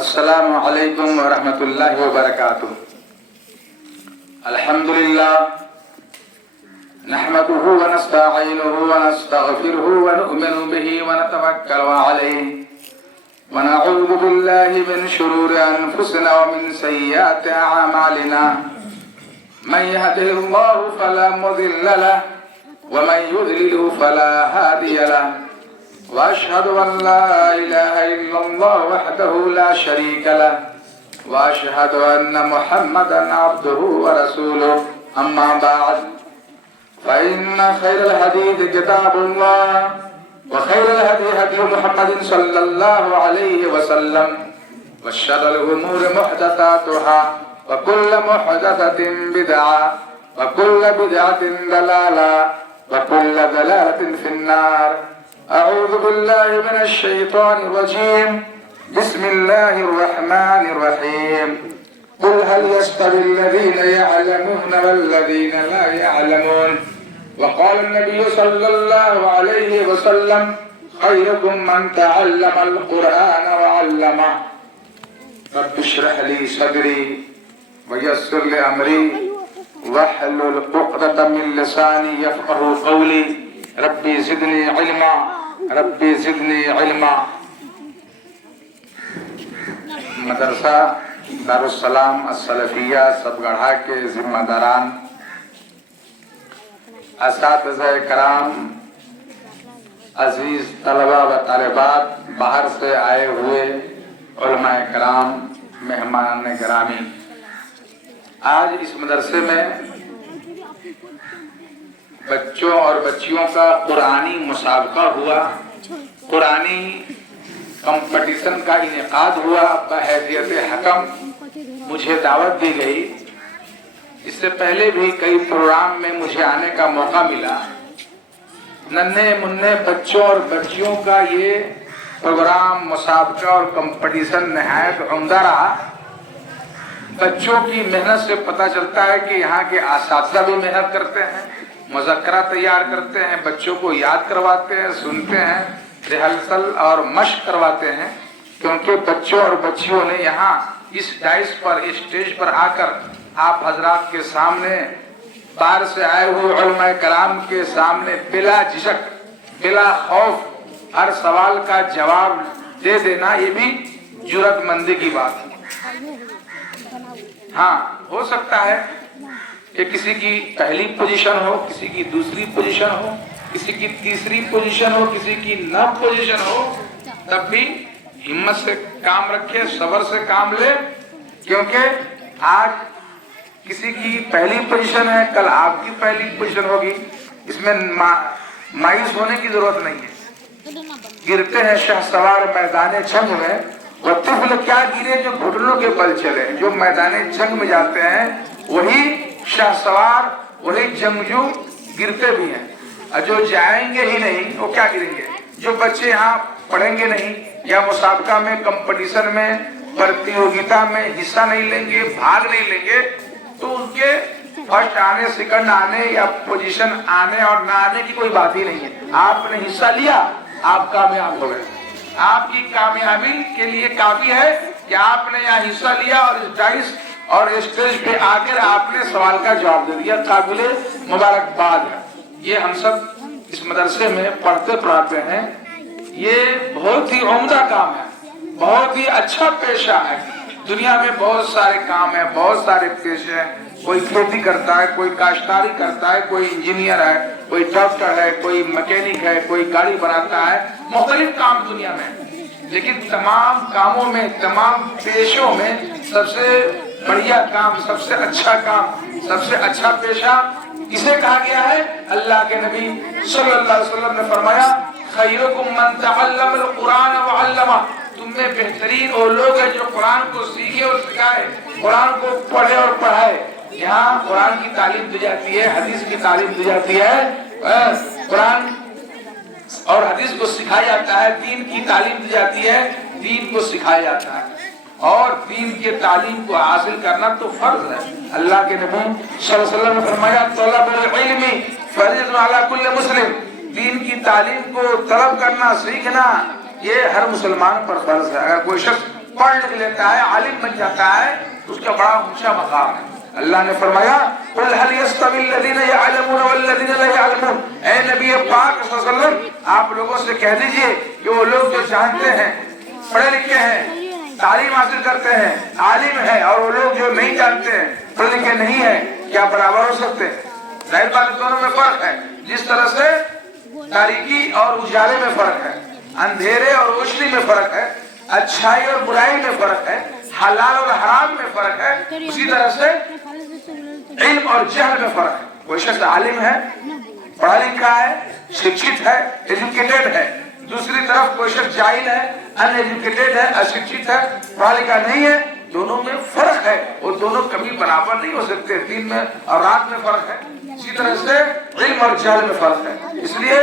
السلام علیکم ورحمۃ اللہ وبرکاتہ. الحمد للہ نحمده ونستعینه ونستغفره ونؤمن به ونتوکل علیہ ونعوذ باللہ من شرور انفسنا ومن سیئات اعمالنا. من يهده الله فلا مضل له ومن يضلل فلا هادي له. وأشهد أن لا إله إلا الله وحده لا شريك له وأشهد أن محمدا عبده ورسوله. أما بعد فإن خير الحديث كتاب الله وخير الهدي هدي محمد صلى الله عليه وسلم وشر الأمور محدثاتها وكل محدثة بدعة وكل بدعة ضلالة وكل ضلالة في النار. أعوذ بالله من الشيطان الرجيم. بسم الله الرحمن الرحيم. قل هل يستوي الذين يعلمون والذين لا يعلمون. وقال النبي صلى الله عليه وسلم خيركم من تعلم القرآن وعلمه. رب اشرح لي صدري ويسر لي أمري واحلل عقدة من لساني يفقهوا قولي. ربی زدنی علما ربی زدنی علما. مدرسہ دارالسلام السلفیہ سب گڑھا کے ذمہ داران، اساتذہ کرام، عزیز طلبہ و طالبات، باہر سے آئے ہوئے علماء کرام، مہمان گرامی، آج اس مدرسے میں بچوں اور بچیوں کا قرآنی مسابقہ ہوا، قرآنی کمپٹیشن کا انعقاد ہوا. بحیثیت حکم مجھے دعوت دی گئی. اس سے پہلے بھی کئی پروگرام میں مجھے آنے کا موقع ملا. ننھے منھے بچوں اور بچیوں کا یہ پروگرام، مسابقہ اور کمپٹیشن نہایت عمدہ رہا. بچوں کی محنت سے پتہ چلتا ہے کہ یہاں کے اساتذہ بھی محنت کرتے ہیں، مذکرہ تیار کرتے ہیں، بچوں کو یاد کرواتے ہیں، سنتے ہیں، ریہرسل اور مشق کرواتے ہیں. کیونکہ بچوں اور بچیوں نے یہاں اس ڈائس پر، اس اسٹیج پر آ کر آپ حضرات کے سامنے، باہر سے آئے ہوئے علماء کرام کے سامنے بلا جھجک، بلا خوف ہر سوال کا جواب دے دینا، یہ بھی جرأت مندی کی بات ہے. ہاں، ہو سکتا ہے کہ کسی کی پہلی پوزیشن ہو، کسی کی دوسری پوزیشن ہو، کسی کی تیسری پوزیشن ہو، کسی کی 9 پوزیشن ہو، تب بھی ہمت سے کام رکھے، صبر سے کام لے. کیونکہ آج کسی کی پہلی پوزیشن ہے، کل آپ کی پہلی پوزیشن ہوگی. اس میں مایوس ہونے کی ضرورت نہیں ہے. گرتے ہیں شہسوار میدان جنگ میں، وہ طفل کیا گرے جو گھٹنوں کے بل چلے. جو میدان جنگ میں جاتے ہیں وہی شہسوار، وہی جنگجو گرتے بھی ہیں. اور جو جائیں گے ہی نہیں وہ کیا گریں گے؟ جو بچے یہاں پڑھیں گے نہیں، یا مسابقہ میں، کمپٹیشن میں، پرتیوگتا میں حصہ نہیں لیں گے، بھاگ نہیں لیں گے، تو ان کے فرسٹ آنے، سیکنڈ آنے یا پوزیشن آنے اور نہ آنے کی کوئی بات ہی نہیں ہے. آپ نے حصہ لیا، آپ کامیاب ہو گئے. آپ کی کامیابی کے لیے کافی ہے کہ آپ نے یہاں حصہ لیا اور اس ڈائس اور اسٹیج پہ آ کر آپ نے سوال کا جواب دے دیا. قابل مبارکباد ہے. یہ ہم سب اس مدرسے میں پڑھتے پڑھاتے ہیں. یہ بہت ہی عمدہ کام ہے، بہت ہی اچھا پیشہ ہے. دنیا میں بہت سارے کام ہیں، بہت سارے پیشے ہیں. کوئی کھیتی کرتا ہے، کوئی کاشتکاری کرتا ہے، کوئی انجینئر ہے، کوئی ڈاکٹر ہے، کوئی میکینک ہے، کوئی گاڑی بناتا ہے. مختلف کام دنیا میں، لیکن تمام کاموں میں، تمام پیشوں میں سب سے بڑھیا کام، سب سے اچھا کام، سب سے اچھا پیشہ کسے کہا گیا ہے؟ اللہ کے نبی صلی اللہ علیہ وسلم نے فرمایا خیرکم من تعلم القرآن وعلمہ. تم میں بہترین وہ لوگ ہیں جو قرآن کو سیکھے اور سکھائے، قرآن کو پڑھے اور پڑھائے. یہاں قرآن کی تعلیم دی جاتی ہے، حدیث کی تعلیم دی جاتی ہے، قرآن اور حدیث کو سکھایا جاتا ہے، دین کی تعلیم دی جاتی ہے، دین کو سکھایا جاتا ہے. اور دین کے تعلیم کو حاصل کرنا تو فرض ہے. اللہ کے نبی صلی اللہ علیہ وسلم نے فرمایا طلب العلم فرض علی کل مسلم. دین کی تعلیم کو طلب کرنا، سیکھنا، یہ ہر مسلمان پر فرض ہے. اگر کوئی شخص پڑھ لکھ لیتا ہے، عالم بن جاتا ہے، اس کا بڑا اونچا مقام ہے۔ اللہ نے فرمایا قُلْ هَلْ يَسْتَوِي الَّذِينَ يَعْلَمُونَ وَالَّذِينَ لَا يَعْلَمُونَ، اے نبی پاک صلی اللہ علیہ وسلم آپ لوگوں سے کہہ دیجئے کہ وہ لوگ جو جانتے ہیں، پڑھے لکھے ہیں، تعلیم حاصل کرتے ہیں، عالم ہیں، اور وہ لوگ جو نہیں جانتے ہیں، پڑھے لکھے نہیں ہیں، کیا برابر ہو سکتے ہیں؟ ظاہر بات دونوں میں فرق ہے۔ جس طرح سے تاریکی اور اجالے میں فرق ہے، اندھیرے اور روشنی میں فرق ہے، اچھائی اور برائی میں فرق ہے، حلال اور حرام میں فرق ہے، اسی طرح سے علم اور جہل میں فرق ہے۔ کوئی شخص عالم ہے، پڑھا لکھا ہے، شکشت ہے، ایجوکیٹڈ ہے، دوسری طرف کوئی شخص جاہل ہے، ان ایجوکیٹڈ ہے، اشکشت ہے، پڑھا لکھا نہیں ہے، دونوں میں فرق ہے، اور دونوں کبھی برابر نہیں ہو سکتے۔ دین میں اور رات میں فرق ہے، اسی طرح سے علم اور جہل میں فرق ہے۔ اس لیے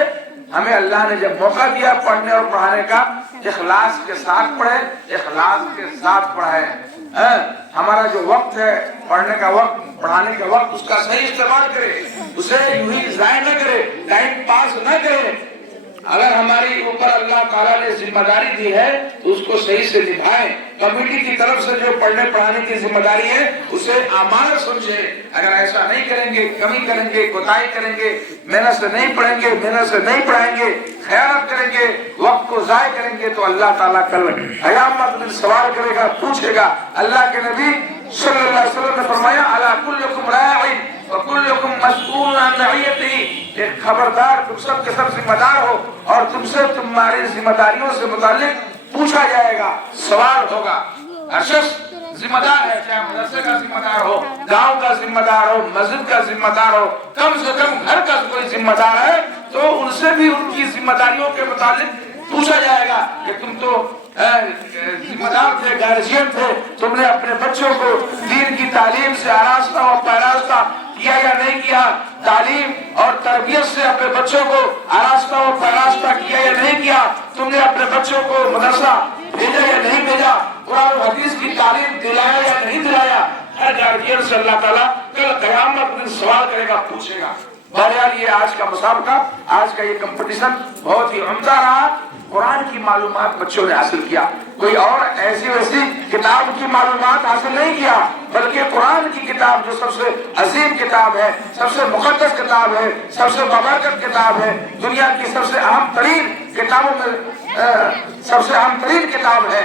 ہمیں اللہ نے جب موقع دیا پڑھنے اور پڑھانے کا، اخلاص کے ساتھ پڑھے، اخلاص کے ساتھ پڑھائے۔ ہمارا جو وقت ہے پڑھنے کا وقت، پڑھانے کا وقت، اس کا صحیح استعمال کرے، اسے یوں ہی ضائع نہ کرے، ٹائم پاس نہ کرے۔ اگر ہماری اوپر اللہ تعالیٰ نے ذمہ داری دی ہے تو اس کو صحیح سے نبھائیں۔ کمیٹی کی طرف سے جو پڑھنے پڑھانے کی ذمہ داری ہے اسے امانت سمجھیں۔ اگر ایسا نہیں کریں گے، کمی کریں گے، کوتاہی کریں گے، محنت سے نہیں پڑھیں گے، محنت سے نہیں پڑھائیں گے، خیانت کریں گے، وقت کو ضائع کریں گے، تو اللہ تعالیٰ کل قیامت میں سوال کرے گا، پوچھے گا۔ اللہ کے نبی صلی اللہ علیہ وسلم نے فرمایا الا کلکم راع وکلکم مسئول عن رعیتہ، ایک خبردار، تم سب کے سب ذمہ دار ہو، اور تم سے تمہاری ذمہ داریوں سے متعلق پوچھا جائے گا، سوال ہوگا۔ ہر شخص ذمہ دار ہے، چاہے مدرسے کا ذمہ دار ہو، گاؤں کا ذمہ دار ہو، مسجد کا ذمہ دار ہو، کم سے کم گھر کا کوئی ذمہ دار ہے تو ان سے بھی ان کی ذمہ داریوں کے متعلق پوچھا جائے گا کہ تم تو ذمہ دار تھے، گارجین تھے، تم نے اپنے بچوں کو دین کی تعلیم سے آراستہ اور پیراستہ کیا یا نہیں کیا، تعلیم اور تربیت سے اپنے بچوں کو آراستہ اور پیراستہ کیا یا نہیں کیا، تم نے اپنے بچوں کو مدرسہ بھیجا یا نہیں بھیجا، قرآن و حدیث کی تعلیم دلایا یا نہیں دلایا۔ ہر گارجین سے اللہ تعالیٰ کل قیامت میں سوال کرے گا، پوچھے گا۔ بہرحال یہ آج کا مسابقہ، آج کا یہ کمپٹیشن بہت ہی عمدہ رہا۔ قرآن کی معلومات بچوں نے حاصل کیا، کوئی اور ایسی ویسی کتاب کی معلومات حاصل نہیں کیا، بلکہ قرآن کی کتاب جو سب سے عظیم کتاب ہے، سب سے مقدس کتاب ہے، سب سے بابرکت کتاب ہے، دنیا کی سب سے اہم ترین کتابوں میں سب سے اہم ترین کتاب ہے،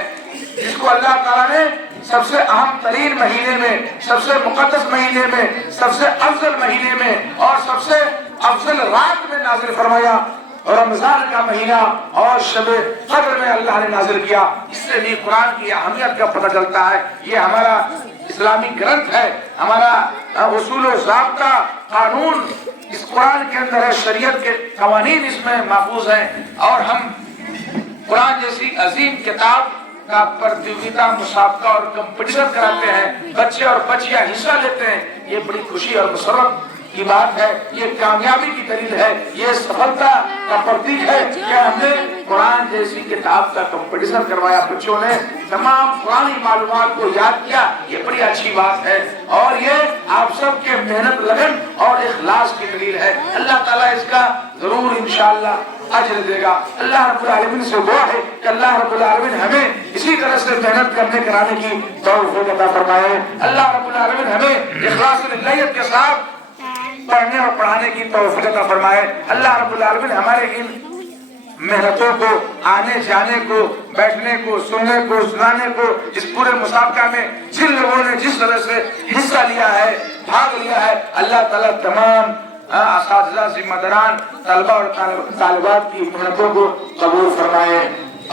جس کو اللہ تعالیٰ نے سب سے اہم ترین مہینے میں، سب سے مقدس مہینے میں، سب سے افضل مہینے میں اور سب سے افضل رات میں نازل فرمایا، اور رمضان کا مہینہ اور شب قدر میں اللہ نے نازل کیا۔ اس سے بھی قرآن کی اہمیت کا پتہ چلتا ہے۔ یہ ہمارا اسلامی گرنتھ ہے، ہمارا اصول و ضابطہ قانون اس قرآن کے اندر ہے، شریعت کے قوانین اس میں محفوظ ہیں، اور ہم قرآن جیسی عظیم کتاب کا پرتیوگتا، مسابقہ اور کمپٹیشن کراتے ہیں، بچے اور بچیاں حصہ لیتے ہیں، یہ بڑی خوشی اور مسرت کی بات ہے، یہ کامیابی کی دلیل ہے، یہ سفلتا کا پرتیک ہے کہ ہم نے قرآن جیسی کتاب کا کمپٹیشن کروایا، بچوں نے تمام قرآنی معلومات کو یاد کیا، یہ بڑی اچھی بات ہے، اور یہ آپ سب کے محنت لگن اور اخلاص کی دلیل ہے۔ اللہ تعالیٰ اس کا ضرور انشاءاللہ اجر دے گا۔ اللہ رب العالمین سے دعا ہے کہ اللہ رب العالمین ہمیں اسی طرح سے محنت کرنے کرانے کی توفیق عطا فرمائے۔ اللہ رب العالمین ہمیں اخلاص النیت کے ساتھ پڑھنے اور پڑھانے کی توفیق عطا فرمائے۔ اللہ رب العالمین ہمارے ان محنتوں کو، آنے جانے کو، بیٹھنے کو، سننے کو، سنانے کو، اس پورے مسابقہ میں جن لوگوں نے جس طرح سے حصہ لیا ہے، بھاگ لیا ہے، اللہ تعالیٰ تمام اساتذہ، ذمہ داران، طلبہ اور طالبات کی محنتوں کو قبول فرمائے۔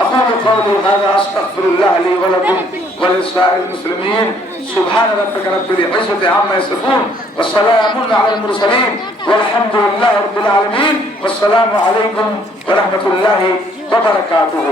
اقول قولی ھذا استغفر اللہ لی ولکم ولسائر المسلمین۔ سبحان ربک رب العزة عما یصفون والسلام علی المرسلین والحمد للہ رب العالمین والسلام علیکم ورحمۃ اللہ وبرکاتہ۔